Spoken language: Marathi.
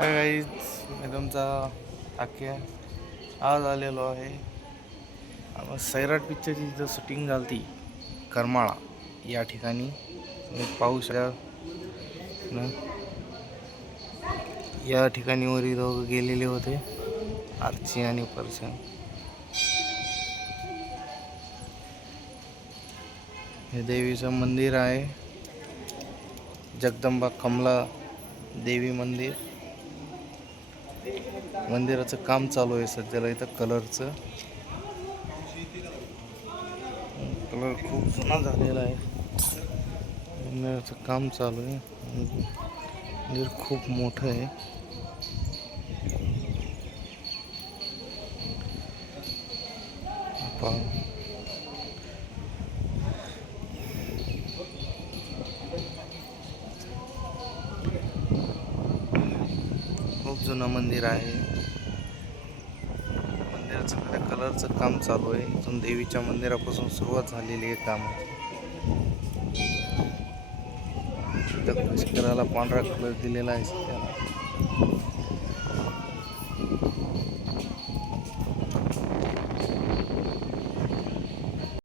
हाय गाईज, मी तुमचा आख्या आज आलेलो आहे. सैराट पिक्चरची जिथं शूटिंग झाली ती करमाळा या ठिकाणी मी पाहू शकता. या ठिकाणी वरी दोघं गेलेले होते, आर्ची आणि परशन. हे देवीचं मंदिर आहे, जगदंबा कमला देवी मंदिर. मंदिराचं काम चालू आहे सध्याला. इथं कलर खूप जुना झालेला आहे. मंदिराचं काम चालू आहे. मंदिर खूप मोठं आहे. खूप जुनं मंदिर आहे. मंदिराचं कलरचं काम चालू आहे. इथून देवीच्या मंदिरापासून सुरुवात झालेली आहे काम. करायला पांढरा कलर दिलेला आहे त्याला.